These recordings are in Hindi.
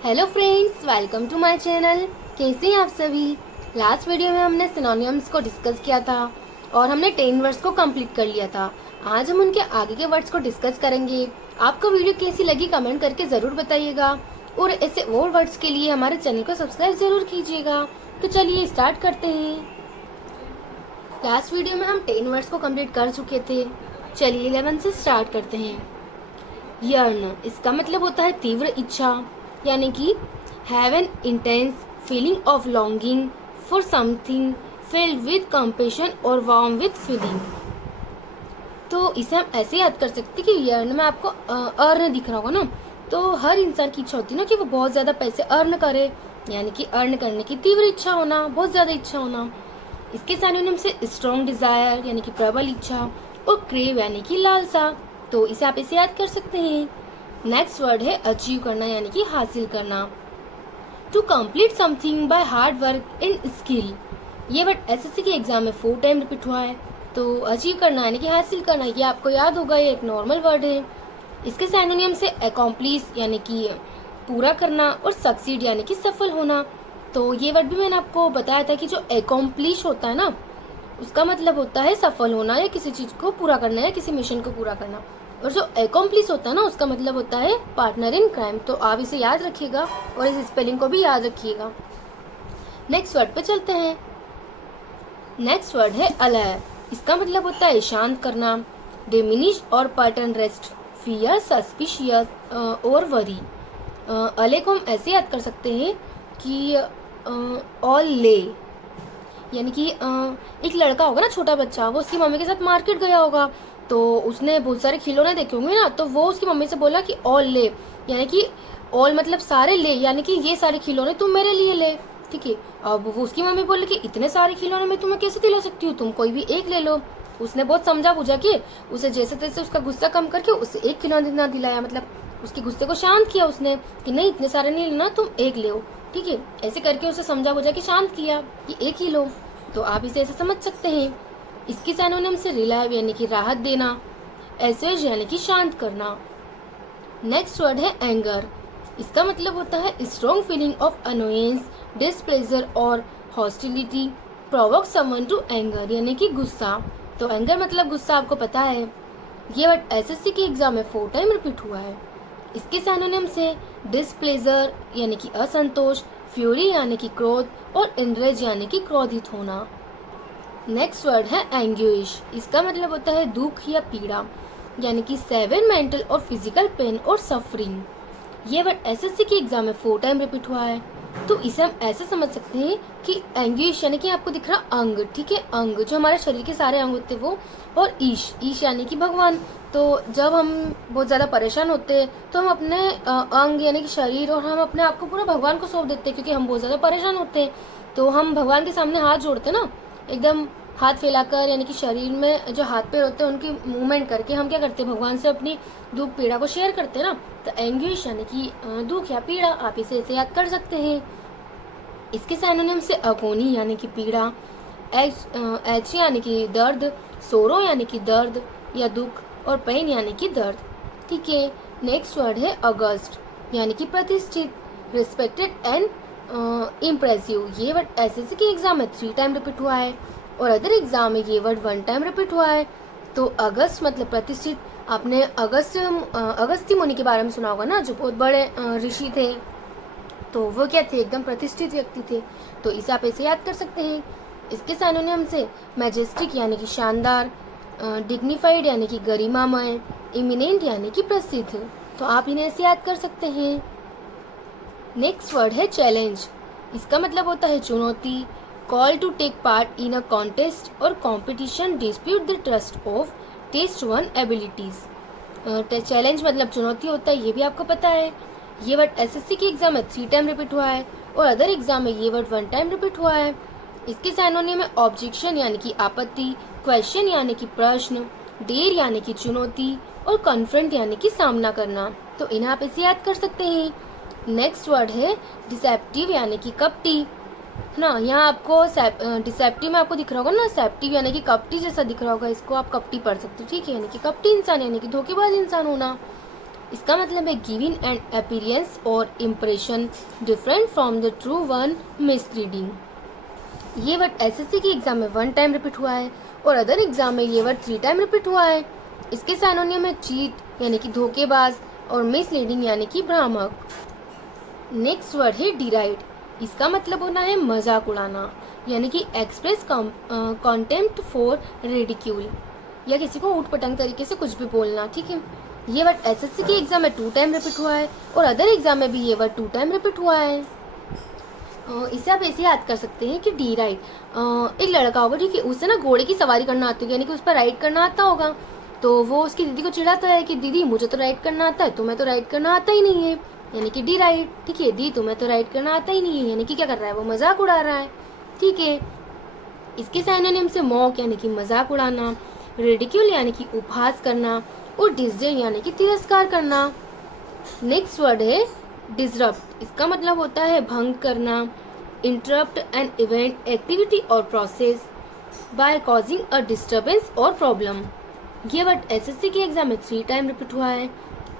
Hello friends, welcome to my channel. कैसे हैं आप सभी। लास्ट वीडियो में हमने सिनोनिम्स को डिस्कस किया था और हमने 10 वर्ड्स को कंप्लीट कर लिया था। आज हम उनके आगे के वर्ड्स को डिस्कस करेंगे। आपको वीडियो कैसी लगी कमेंट करके ज़रूर बताइएगा और ऐसे और वर्ड्स के लिए हमारे चैनल को सब्सक्राइब ज़रूर कीजिएगा। तो चलिए स्टार्ट करते हैं। लास्ट वीडियो में हम 10 वर्ड्स को कंप्लीट कर चुके थे। चलिए 11 से स्टार्ट करते हैं। यर्न, इसका मतलब होता है तीव्र इच्छा, यानी कि have an intense feeling of longing for something filled with compassion और वार्म विद फीलिंग। तो इसे हम ऐसे याद कर सकते कि यर्न में आपको अर्न दिख रहा होगा ना, तो हर इंसान की इच्छा होती है ना कि वो बहुत ज़्यादा पैसे अर्न करे, यानी कि अर्न करने की तीव्र इच्छा होना, बहुत ज़्यादा इच्छा होना। इसके सिनोनिम से स्ट्रॉन्ग डिजायर यानी कि प्रबल इच्छा और क्रेव यानी कि लालसा। तो इसे आप ऐसे याद कर सकते हैं। नेक्स्ट वर्ड है अचीव करना यानी कि हासिल करना। To complete something by hard work in skill. ये वर्ड एसएससी के एग्जाम में 4 टाइम रिपीट हुआ है। तो अचीव करना यानी कि हासिल करना, ये आपको याद होगा, ये एक नॉर्मल वर्ड है। इसके सिनोनिम से अकॉम्प्लिश यानी कि पूरा करना और सक्सीड यानी कि सफल होना। तो ये वर्ड भी मैंने आपको बताया था कि जो अकॉम्प्लिश होता है ना, उसका मतलब होता है सफल होना या किसी चीज को पूरा करना या किसी मिशन को पूरा करना। और जो अकॉम्प्लिश होता है ना, उसका मतलब होता है पार्टनर इन क्राइम। तो आप इसे याद रखिएगा और इस स्पेलिंग को भी याद रखिएगा। नेक्स्ट वर्ड पे चलते हैं। नेक्स्ट वर्ड है अलय। इसका मतलब होता है शांत करना, डिमिनिश और पर्टन रेस्ट, फियर, सस्पिशियस और वरी। अलय को हम ऐसे याद कर सकते हैं कि ऑल ले, यानी कि एक लड़का होगा ना, छोटा बच्चा, वो उसकी मम्मी के साथ मार्केट गया होगा, तो उसने बहुत सारे खिलौने देखे होंगे ना, तो वो उसकी मम्मी से बोला कि ऑल ले, यानी कि ऑल मतलब सारे ले, यानी कि ये सारे खिलौने तुम मेरे लिए ले। ठीक है। अब वो उसकी मम्मी बोले कि इतने सारे खिलौने मैं तुम्हें कैसे दिला सकती हूँ, तुम कोई भी एक ले लो। उसने बहुत समझा बुझा के उसे जैसे तैसे उसका गुस्सा कम करके उसे एक खिलौना दिलाया, मतलब उसके गुस्से को शांत किया उसने कि नहीं इतने सारे नहीं लेना, तुम एक ले। ठीक है, ऐसे करके उसे समझा बुझा के शांत किया कि एक ही लो। तो आप इसे ऐसे समझ सकते हैं। इसकी सिनोनिम से रिलाइव यानी कि राहत देना, एसेज यानी कि शांत करना। नेक्स्ट वर्ड है एंगर। इसका मतलब होता है strong feeling of annoyance, displeasure और hostility provoke someone to anger, यानी कि गुस्सा। तो एंगर मतलब गुस्सा, आपको पता है। ये वर्ड एसएससी के एग्जाम में 4 टाइम रिपीट हुआ है। इसके सिनोनिम से डिसप्लेजर यानी कि असंतोष, फ्यूरी यानी कि क्रोध और इंद्रेज यानी कि क्रोधित होना। नेक्स्ट वर्ड है एंग्विश। इसका मतलब होता है दुख या पीड़ा, यानी कि सेवर मेंटल और फिजिकल पेन और सफरिंग। ये वर्ड एसएससी के एग्जाम में 4 टाइम रिपीट हुआ है। तो इसे हम ऐसे समझ सकते हैं कि एंग्विश यानी कि आपको दिख रहा अंग, ठीक है, अंग जो हमारे शरीर के सारे अंग होते हैं वो, और ईश यानी कि भगवान। तो जब हम बहुत ज़्यादा परेशान होते हैं तो हम अपने अंग यानी कि शरीर और हम अपने आप को पूरा भगवान को सौंप देते हैं, क्योंकि हम बहुत ज़्यादा परेशान होते हैं। तो हम भगवान के सामने हाथ जोड़ते हैं ना, एकदम हाथ फैलाकर, यानी कि शरीर में जो हाथ पैर होते हैं उनकी मूवमेंट करके हम क्या करते हैं, भगवान से अपनी दुख पीड़ा को शेयर करते हैं ना। तो एंग्विश यानी कि दुख या पीड़ा, आप इसे ऐसे याद कर सकते हैं। इसके सिनोनिम से अगोनी यानी कि पीड़ा, एच यानी कि दर्द, सोरो यानी कि दर्द या दुख, और पेन यानी कि दर्द। ठीक है। नेक्स्ट वर्ड है अगस्ट, यानी कि प्रतिष्ठित, रिस्पेक्टेड एंड इम्प्रेसिव। ये वर्ड एसएससी के एग्जाम में 3 टाइम रिपीट हुआ है और अदर एग्जाम में ये वर्ड 1 टाइम रिपीट हुआ है। तो अगस्त मतलब प्रतिष्ठित। आपने अगस्त्य मुनि के बारे में सुना होगा ना, जो बहुत बड़े ऋषि थे। तो वो क्या थे, एकदम प्रतिष्ठित व्यक्ति थे। तो इसे आप ऐसे याद कर सकते हैं। इसके सिनोनिम से मैजेस्टिक यानी कि शानदार, डिग्निफाइड यानी कि गरिमामय, इमिनेंट यानी कि प्रसिद्ध। तो आप इन्हें ऐसे याद कर सकते हैं। नेक्स्ट वर्ड है चैलेंज। इसका मतलब होता है चुनौती, call to take part in a contest और competition, dispute the trust of test one abilities. Challenge मतलब चुनौती होता है, ये भी आपको पता है। ये वर्ड एसएससी के एग्जाम में 3 टाइम रिपीट हुआ है और अदर एग्जाम में ये वर्ड 1 टाइम रिपीट हुआ है। इसके सिनोनिम में ऑब्जेक्शन यानी कि आपत्ति, क्वेश्चन यानी कि प्रश्न, डेयर यानी कि चुनौती और कन्फ्रंट यानी कि सामना करना। तो इन्हें आप इसे याद कर सकते हैं। नेक्स्ट वर्ड है डिसेप्टिव यानी कि कपटी, है ना। यहाँ आपको डिसेप्टिव में आपको दिख रहा होगा ना, सेप्टिव यानी कि कपटी जैसा दिख रहा होगा, इसको आप कपटी पढ़ सकते हो। ठीक है, यानी कि कपटी इंसान यानी कि धोखेबाज इंसान होना। इसका मतलब है गिविंग एन अपीयरेंस और impression different from the true one, misleading. ये वर्ड एसएससी के एग्जाम में 1 टाइम रिपीट हुआ है और अदर एग्जाम में ये वर्ड 3 टाइम रिपीट हुआ है। इसके सिनोनिम है चीट यानी कि धोखेबाज और मिसलीडिंग यानी कि भ्रामक। नेक्स्ट वर्ड है डिराइड। इसका मतलब होना है मजाक उड़ाना यानी कि एक्सप्रेस कॉन्टेम्प्ट फॉर रिडिक्यूल, या किसी को ऊट पटंग तरीके से कुछ भी बोलना। ठीक है, ये वर्ड एसएससी के एग्जाम में 2 टाइम रिपीट हुआ है और अदर एग्जाम में भी ये वर्ड 2 टाइम रिपीट हुआ है। इसे आप ऐसे याद कर सकते हैं कि डी राइड, एक लड़का होगा, ठीक है, उसे ना घोड़े की सवारी करना आती है यानी कि उस पर राइड करना आता होगा। तो वो उसकी दीदी को चिढ़ाता है कि दीदी मुझे तो राइड करना आता है, तुम्हें तो राइड करना आता ही नहीं है, यानी कि डी राइड। ठीक है, दी तुम्हें तो राइड करना आता ही नहीं है, यानी कि क्या कर रहा है, वो मजाक उड़ा रहा है। ठीक है, इसके सिनोनिम से मॉक यानी कि मजाक उड़ाना, रिडिक्यूल यानी कि उपहास करना और डिसडेन यानी कि तिरस्कार करना। नेक्स्ट वर्ड है डिसरप्ट। इसका मतलब होता है भंग करना, इंटरप्ट एन इवेंट, एक्टिविटी और process by causing a disturbance और प्रॉब्लम। ये वर्ड एसएससी के एग्जाम में 3 टाइम रिपीट हुआ है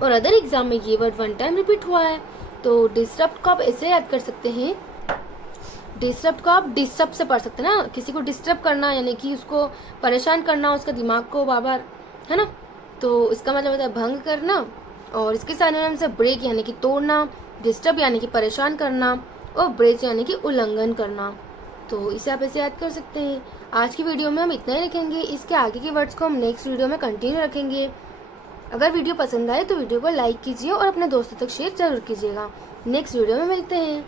और अदर एग्जाम में ये वर्ड 1 टाइम रिपीट हुआ है। तो डिसरप्ट को आप ऐसे याद कर सकते हैं, डिसरप्ट को आप डिस्टर्ब से पढ़ सकते हैं ना, किसी को डिस्टर्ब करना यानी कि उसको परेशान करना, उसका दिमाग को बार बार, है ना। तो इसका मतलब होता है भंग करना और इसके सिनोनिम से ब्रेक यानी कि तोड़ना, डिस्टर्ब यानी कि परेशान करना और ब्रेक यानी कि उल्लंघन करना। तो इसे आप ऐसे याद कर सकते हैं। आज की वीडियो में हम इतना ही रखेंगे, इसके आगे के वर्ड्स को हम नेक्स्ट वीडियो में कंटिन्यू रखेंगे। अगर वीडियो पसंद आए तो वीडियो को लाइक कीजिए और अपने दोस्तों तक शेयर जरूर कीजिएगा। नेक्स्ट वीडियो में मिलते हैं।